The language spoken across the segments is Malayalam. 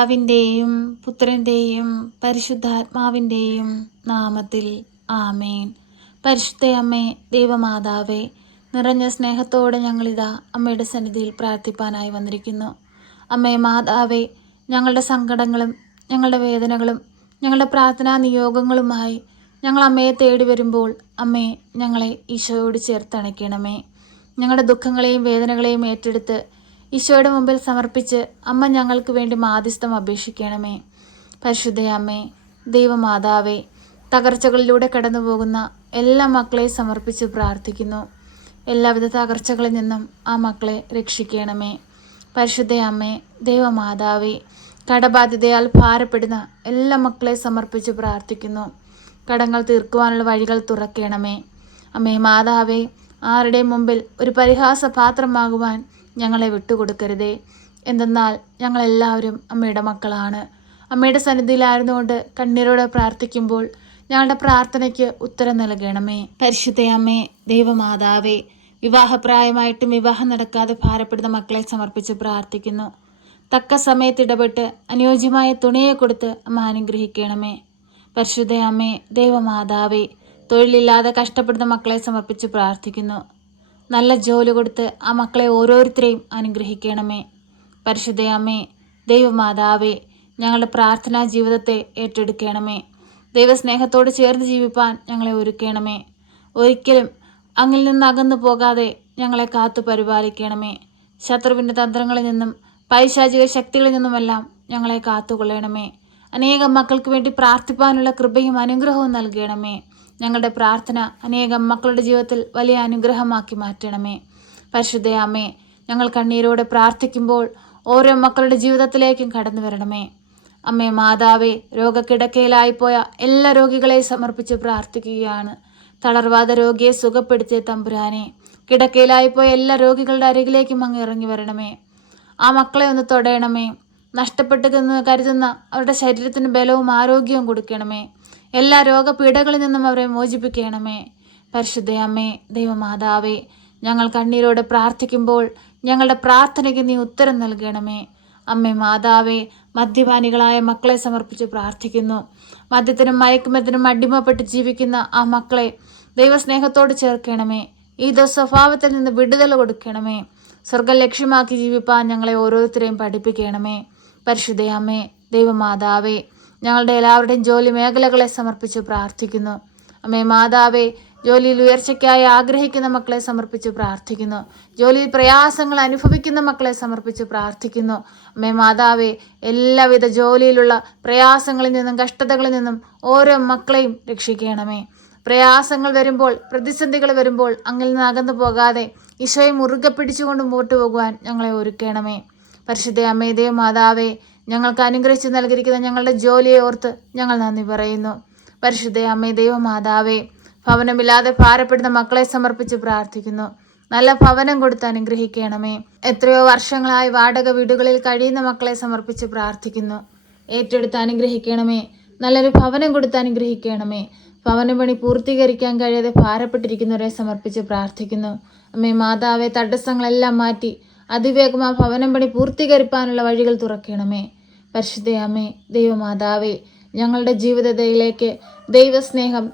പിതാവിൻ്റെയും പുത്രൻ്റെയും പരിശുദ്ധാത്മാവിൻ്റെയും നാമത്തിൽ ആമേൻ. പരിശുദ്ധ അമ്മേ, ദൈവമാതാവേ, നിറഞ്ഞ സ്നേഹത്തോടെ ഞങ്ങളിതാ അമ്മയുടെ സന്നിധിയിൽ പ്രാർത്ഥിപ്പാനായി വന്നിരിക്കുന്നു. അമ്മേ മാതാവേ, ഞങ്ങളുടെ സങ്കടങ്ങളും ഞങ്ങളുടെ വേദനകളും ഞങ്ങളുടെ പ്രാർത്ഥനാ നിയോഗങ്ങളുമായി ഞങ്ങൾ അമ്മയെ തേടി വരുമ്പോൾ അമ്മേ, ഞങ്ങളെ ഈശോയോട് ചേർത്തണയ്ക്കണമേ. ഞങ്ങളുടെ ദുഃഖങ്ങളെയും വേദനകളെയും ഏറ്റെടുത്ത് ഈശോയുടെ മുമ്പിൽ സമർപ്പിച്ച് അമ്മ ഞങ്ങൾക്ക് വേണ്ടി മാധ്യസ്ഥം അപേക്ഷിക്കണമേ. പരിശുദ്ധ അമ്മേ, ദൈവമാതാവേ, തകർച്ചകളിലൂടെ കടന്നു പോകുന്ന എല്ലാ മക്കളെയും സമർപ്പിച്ച് പ്രാർത്ഥിക്കുന്നു. എല്ലാവിധ തകർച്ചകളിൽ നിന്നും ആ മക്കളെ രക്ഷിക്കണമേ. പരിശുദ്ധ അമ്മേ, ദൈവമാതാവേ, കടബാധ്യതയാൽ ഭാരപ്പെടുന്ന എല്ലാ മക്കളെ സമർപ്പിച്ച് പ്രാർത്ഥിക്കുന്നു. കടങ്ങൾ തീർക്കുവാനുള്ള വഴികൾ തുറക്കണമേ. അമ്മേ മാതാവേ, ആരുടെയും മുമ്പിൽ ഒരു പരിഹാസപാത്രമാകുവാൻ ഞങ്ങളെ വിട്ടുകൊടുക്കരുതേ. എന്തെന്നാൽ ഞങ്ങളെല്ലാവരും അമ്മയുടെ മക്കളാണ്. അമ്മയുടെ സന്നിധിയിലായിരുന്നുകൊണ്ട് കണ്ണീരോടെ പ്രാർത്ഥിക്കുമ്പോൾ ഞങ്ങളുടെ പ്രാർത്ഥനയ്ക്ക് ഉത്തരം നൽകണമേ. പരിശുദ്ധ അമ്മേ, ദൈവമാതാവേ, വിവാഹപ്രായമായിട്ടും വിവാഹം നടക്കാതെ ഭാരപ്പെടുന്ന മക്കളെ സമർപ്പിച്ച് പ്രാർത്ഥിക്കുന്നു. തക്ക സമയത്ത് ഇടപെട്ട് അനുയോജ്യമായ തുണയെ കൊടുത്ത് അമ്മ അനുഗ്രഹിക്കണമേ. പരിശുദ്ധ അമ്മേ, ദൈവമാതാവേ, തൊഴിലില്ലാതെ കഷ്ടപ്പെടുന്ന മക്കളെ സമർപ്പിച്ച് പ്രാർത്ഥിക്കുന്നു. നല്ല ജോലി കൊടുത്ത് ആ മക്കളെ ഓരോരുത്തരെയും അനുഗ്രഹിക്കണമേ. പരിശുദ്ധ അമ്മേ, ദൈവമാതാവേ, ഞങ്ങളുടെ പ്രാർത്ഥനാ ജീവിതത്തെ ഏറ്റെടുക്കണമേ. ദൈവസ്നേഹത്തോട് ചേർന്ന് ജീവിപ്പാൻ ഞങ്ങളെ ഒരുക്കണമേ. ഒരിക്കലും അങ്ങിൽ നിന്ന് അകന്നു പോകാതെ ഞങ്ങളെ കാത്തു പരിപാലിക്കണമേ. ശത്രുവിൻ്റെ തന്ത്രങ്ങളിൽ നിന്നും പൈശാചിക ശക്തികളിൽ നിന്നുമെല്ലാം ഞങ്ങളെ കാത്തുകൊള്ളണമേ. അനേകം മക്കൾക്ക് വേണ്ടി പ്രാർത്ഥിപ്പാനുള്ള കൃപയും അനുഗ്രഹവും നൽകണമേ. ഞങ്ങളുടെ പ്രാർത്ഥന അനേകം മക്കളുടെ ജീവിതത്തിൽ വലിയ അനുഗ്രഹമാക്കി മാറ്റണമേ. പരിശുദ്ധ അമ്മേ, ഞങ്ങൾ കണ്ണീരോടെ പ്രാർത്ഥിക്കുമ്പോൾ ഓരോ മക്കളുടെ ജീവിതത്തിലേക്കും കടന്നു വരണമേ. അമ്മേ മാതാവേ, രോഗക്കിടക്കയിലായിപ്പോയ എല്ലാ രോഗികളെയും സമർപ്പിച്ച് പ്രാർത്ഥിക്കുകയാണ്. തളർവാദ രോഗിയെ സുഖപ്പെടുത്തിയ തമ്പുരാനെ, കിടക്കയിലായിപ്പോയ എല്ലാ രോഗികളുടെ അരികിലേക്കും അങ്ങ് ഇറങ്ങി വരണമേ. ആ മക്കളെ ഒന്ന് തൊടയണമേ. നഷ്ടപ്പെട്ടതെന്ന് കരുതുന്ന അവരുടെ ശരീരത്തിന് ബലവും ആരോഗ്യവും കൊടുക്കണമേ. എല്ലാ രോഗപീഠകളിൽ നിന്നും അവരെ മോചിപ്പിക്കണമേ. പരിശുദ്ധ അമ്മേ, ദൈവമാതാവേ, ഞങ്ങൾ കണ്ണീരോടെ പ്രാർത്ഥിക്കുമ്പോൾ ഞങ്ങളുടെ പ്രാർത്ഥനയ്ക്ക് നീ ഉത്തരം നൽകണമേ. അമ്മേ മാതാവേ, മദ്യപാനികളായ മക്കളെ സമർപ്പിച്ച് പ്രാർത്ഥിക്കുന്നു. മദ്യത്തിനും മയക്കുമരുന്നിനും അടിമപ്പെട്ട് ജീവിക്കുന്ന ആ മക്കളെ ദൈവസ്നേഹത്തോട് ചേർക്കണമേ. ഈ ദുസ്വഭാവത്തിൽ നിന്ന് വിടുതൽ കൊടുക്കണമേ. സ്വർഗം ലക്ഷ്യമാക്കി ജീവിപ്പാൻ ഞങ്ങളെ ഓരോരുത്തരെയും പഠിപ്പിക്കണമേ. പരിശുദ്ധ അമ്മേ, ദൈവമാതാവേ, ഞങ്ങളുടെ എല്ലാവരുടെയും ജോലി മേഖലകളെ സമർപ്പിച്ച് പ്രാർത്ഥിക്കുന്നു. അമ്മേ മാതാവേ, ജോലിയിൽ ഉയർച്ചയ്ക്കായി ആഗ്രഹിക്കുന്ന മക്കളെ സമർപ്പിച്ച് പ്രാർത്ഥിക്കുന്നു. ജോലിയിൽ പ്രയാസങ്ങൾ അനുഭവിക്കുന്ന മക്കളെ സമർപ്പിച്ച് പ്രാർത്ഥിക്കുന്നു. അമ്മേ മാതാവേ, എല്ലാവിധ ജോലിയിലുള്ള പ്രയാസങ്ങളിൽ നിന്നും കഷ്ടതകളിൽ നിന്നും ഓരോ മക്കളെയും രക്ഷിക്കണമേ. പ്രയാസങ്ങൾ വരുമ്പോൾ, പ്രതിസന്ധികൾ വരുമ്പോൾ അങ്ങിൽ നിന്ന് അകന്നു പോകാതെ ഈശോയെ മുറുകെ പിടിച്ചുകൊണ്ട് മുമ്പോട്ട് പോകുവാൻ ഞങ്ങളെ ഒരുക്കണമേ. പരിശുദ്ധ അമ്മേ, ദൈവമാതാവേ, ഞങ്ങൾക്ക് അനുഗ്രഹിച്ച് നൽകിയിരിക്കുന്ന ഞങ്ങളുടെ ജോലിയെ ഓർത്ത് ഞങ്ങൾ നന്ദി പറയുന്നു. പരിശുദ്ധ അമ്മേ, ദൈവമാതാവേ, ഭവനമില്ലാതെ ഭാരപ്പെടുന്ന മക്കളെ സമർപ്പിച്ച് പ്രാർത്ഥിക്കുന്നു. നല്ല ഭവനം കൊടുത്ത് അനുഗ്രഹിക്കണമേ. എത്രയോ വർഷങ്ങളായി വാടക വീടുകളിൽ കഴിയുന്ന മക്കളെ സമർപ്പിച്ച് പ്രാർത്ഥിക്കുന്നു. ഏറ്റെടുത്ത് അനുഗ്രഹിക്കണമേ. നല്ലൊരു ഭവനം കൊടുത്ത് അനുഗ്രഹിക്കണമേ. ഭവന പണി പൂർത്തീകരിക്കാൻ കഴിയാതെ ഭാരപ്പെട്ടിരിക്കുന്നവരെ സമർപ്പിച്ച് പ്രാർത്ഥിക്കുന്നു. അമ്മേ മാതാവേ, തടസ്സങ്ങളെല്ലാം മാറ്റി അതിവേഗം ആ ഭവനം പണി പൂർത്തീകരിക്കാനുള്ള വഴികൾ തുറക്കണമേ. പരിശുദ്ധ അമ്മേ, ദൈവമാതാവേ, ഞങ്ങളുടെ ജീവിതത്തിലേക്ക് ദൈവസ്നേഹം,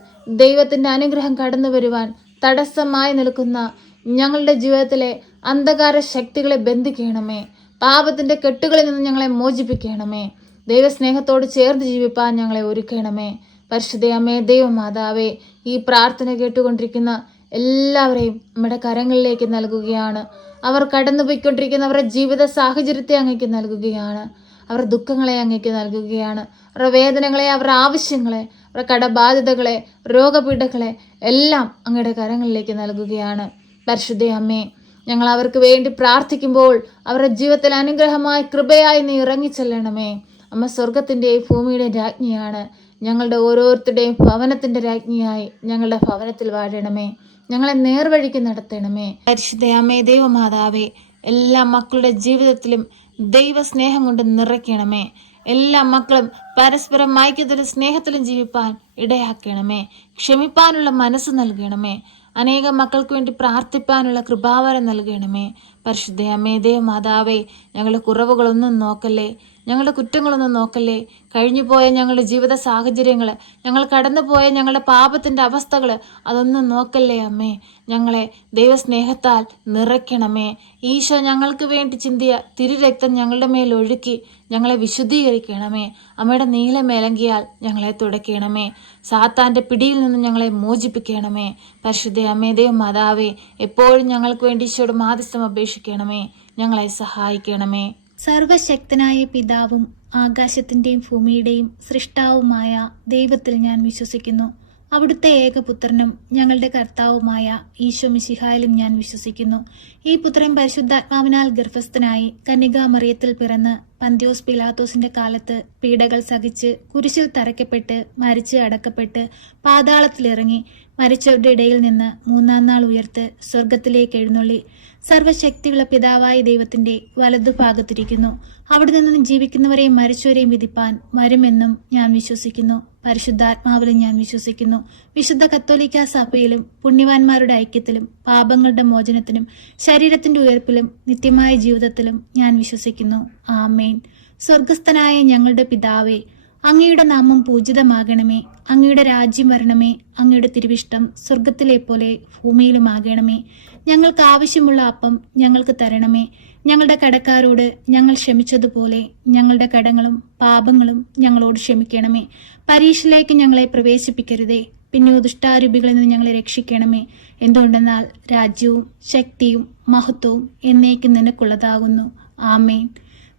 ദൈവത്തിൻ്റെ അനുഗ്രഹം കടന്നു വരുവാൻ തടസ്സമായി നിൽക്കുന്ന ഞങ്ങളുടെ ജീവിതത്തിലെ അന്ധകാര ശക്തികളെ ബന്ധിക്കണമേ. പാപത്തിൻ്റെ കെട്ടുകളിൽ നിന്ന് ഞങ്ങളെ മോചിപ്പിക്കണമേ. ദൈവസ്നേഹത്തോട് ചേർന്ന് ജീവിപ്പാൻ ഞങ്ങളെ ഒരുക്കണമേ. പരിശുദ്ധ അമ്മേ, ദൈവമാതാവേ, ഈ പ്രാർത്ഥന കേട്ടുകൊണ്ടിരിക്കുന്ന എല്ലാവരെയും നമ്മുടെ കരങ്ങളിലേക്ക് നൽകുകയാണ്. അവർ കടന്നുപോയിക്കൊണ്ടിരിക്കുന്ന അവരുടെ ജീവിത സാഹചര്യത്തെ അങ്ങേക്ക് നൽകുകയാണ്. അവരുടെ ദുഃഖങ്ങളെ അങ്ങേക്ക് നൽകുകയാണ്. അവരുടെ വേദനകളെ, അവരുടെ ആവശ്യങ്ങളെ, അവരുടെ കടബാധ്യതകളെ, രോഗപീഠകളെ എല്ലാം അങ്ങയുടെ കരങ്ങളിലേക്ക് നൽകുകയാണ്. പരിശുദ്ധ അമ്മേ, ഞങ്ങൾ അവർക്ക് വേണ്ടി പ്രാർത്ഥിക്കുമ്പോൾ അവരുടെ ജീവിതത്തിൽ അനുഗ്രഹമായി കൃപയായി നീ ഇറങ്ങിച്ചെല്ലണമേ. അമ്മ സ്വർഗത്തിൻ്റെയും ഭൂമിയുടെയും രാജ്ഞിയാണ്. ഞങ്ങളുടെ ഓരോരുത്തരുടെയും ഭവനത്തിൻ്റെ രാജ്ഞിയായി ഞങ്ങളുടെ ഭവനത്തിൽ വാഴണമേ. ഞങ്ങളെ നേർവഴിക്ക് നടത്തണമേ. പരിശുദ്ധ അമ്മേ, ദൈവമാതാവേ, എല്ലാ മക്കളുടെ ജീവിതത്തിലും ദൈവസ്നേഹം കൊണ്ട് നിറയ്ക്കണമേ. എല്ലാ മക്കളും പരസ്പരം ഐക്യത്തിലും സ്നേഹത്തിലും ജീവിപ്പാൻ ഇടയാക്കണമേ. ക്ഷമിപ്പാനുള്ള മനസ്സ് നൽകണമേ. അനേകം മക്കൾക്ക് വേണ്ടി പ്രാർത്ഥിപ്പാനുള്ള കൃപാവരം നൽകണമേ. പരിശുദ്ധ അമ്മേ, ദൈവമാതാവേ, ഞങ്ങളുടെ കുറവുകളൊന്നും നോക്കല്ലേ. ഞങ്ങളുടെ കുറ്റങ്ങളൊന്നും നോക്കല്ലേ. കഴിഞ്ഞുപോയ ഞങ്ങളുടെ ജീവിത സാഹചര്യങ്ങൾ, ഞങ്ങൾ കടന്നുപോയ ഞങ്ങളുടെ പാപത്തിൻ്റെ അവസ്ഥകൾ, അതൊന്നും നോക്കല്ലേ അമ്മേ. ഞങ്ങളെ ദൈവസ്നേഹത്താൽ നിറയ്ക്കണമേ. ഈശോ ഞങ്ങൾക്ക് വേണ്ടി ചിന്തിയ തിരുരക്തം ഞങ്ങളുടെ മേൽ ഒഴുക്കി ഞങ്ങളെ വിശുദ്ധീകരിക്കണമേ. അമ്മയുടെ നീല മേലങ്കിയാൽ ഞങ്ങളെ തുടയ്ക്കണമേ. സാത്താൻ്റെ പിടിയിൽ നിന്ന് ഞങ്ങളെ മോചിപ്പിക്കണമേ. പരിശുദ്ധ അമ്മേ, ദൈവമാതാവേ, എപ്പോഴും ഞങ്ങൾക്ക് വേണ്ടി ഈശോയുടെ മാധ്യസ്ഥം അപേക്ഷിക്കണമേ. ഞങ്ങളെ സഹായിക്കണമേ. സർവശക്തനായ പിതാവും ആകാശത്തിൻ്റെയും ഭൂമിയുടെയും സൃഷ്ടാവുമായ ദൈവത്തിൽ ഞാൻ വിശ്വസിക്കുന്നു. അവിടുത്തെ ഏകപുത്രനും ഞങ്ങളുടെ കർത്താവുമായ ഈശോ മിശിഹായിലും ഞാൻ വിശ്വസിക്കുന്നു. ഈ പുത്രൻ പരിശുദ്ധാത്മാവിനാൽ ഗർഭസ്ഥനായി കന്യകാമറിയത്തിൽ പിറന്ന് പന്ത്യോസ് പിലാത്തോസിന്റെ കാലത്ത് പീഡകൾ സഹിച്ച് കുരിശിൽ തറയ്ക്കപ്പെട്ട് മരിച്ച് അടക്കപ്പെട്ട് പാതാളത്തിലിറങ്ങി മരിച്ചവരുടെ ഇടയിൽ നിന്ന് മൂന്നാം നാൾ ഉയർത്ത് സ്വർഗത്തിലേക്ക് എഴുന്നള്ളി സർവശക്തിയുള്ള പിതാവായ ദൈവത്തിന്റെ വലതുഭാഗത്തിരിക്കുന്നു. അവിടെ നിന്നും ജീവിക്കുന്നവരെയും മരിച്ചവരെയും വിധിപ്പാൻ വരുമെന്നും ഞാൻ വിശ്വസിക്കുന്നു. പരിശുദ്ധാത്മാവിലും ഞാൻ വിശ്വസിക്കുന്നു. വിശുദ്ധ കത്തോലിക്കാ സഭയിലും പുണ്യവാന്മാരുടെ ഐക്യത്തിലും പാപങ്ങളുടെ മോചനത്തിനും ശരീരത്തിന്റെ ഉയർപ്പിലും നിത്യമായ ജീവിതത്തിലും ഞാൻ വിശ്വസിക്കുന്നു. ആമേൻ. സ്വർഗസ്ഥനായ ഞങ്ങളുടെ പിതാവേ, അങ്ങയുടെ നാമം പൂജിതമാകണമേ. അങ്ങയുടെ രാജ്യം വരണമേ. അങ്ങയുടെ തിരുവിഷ്ടം സ്വർഗത്തിലെ പോലെ ഭൂമിയിലുമാകണമേ. ഞങ്ങൾക്ക് ആവശ്യമുള്ള അപ്പം ഞങ്ങൾക്ക് തരണമേ. ഞങ്ങളുടെ കടക്കാരോട് ഞങ്ങൾ ക്ഷമിച്ചതുപോലെ ഞങ്ങളുടെ കടങ്ങളും പാപങ്ങളും ഞങ്ങളോട് ക്ഷമിക്കണമേ. പരീക്ഷയിലേക്ക് ഞങ്ങളെ പ്രവേശിപ്പിക്കരുതേ, പിന്നെ ദുഷ്ടാരൂപികളിൽ നിന്ന് ഞങ്ങളെ രക്ഷിക്കണമേ. എന്തുകൊണ്ടെന്നാൽ രാജ്യവും ശക്തിയും മഹത്വവും എന്നേക്കും നിനക്കുള്ളതാകുന്നു. ആമേൻ.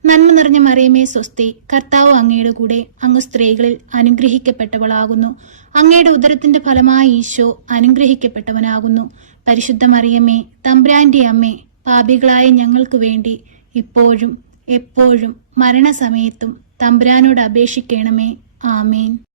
നന്മ നിറഞ്ഞ മറിയമേ സ്വസ്തി, കർത്താവ് അങ്ങയുടെ കൂടെ, അങ്ങ് സ്ത്രീകളിൽ അനുഗ്രഹിക്കപ്പെട്ടവളാകുന്നു. അങ്ങയുടെ ഉദരത്തിന്റെ ഫലമായ ഈശോ അനുഗ്രഹിക്കപ്പെട്ടവനാകുന്നു. പരിശുദ്ധ മറിയമേ, തമ്പുരാന്റെ അമ്മേ, പാപികളായ ഞങ്ങൾക്ക് വേണ്ടി ഇപ്പോഴും എപ്പോഴും മരണസമയത്തും തമ്പുരാനോട് അപേക്ഷിക്കണമേ. ആമേൻ.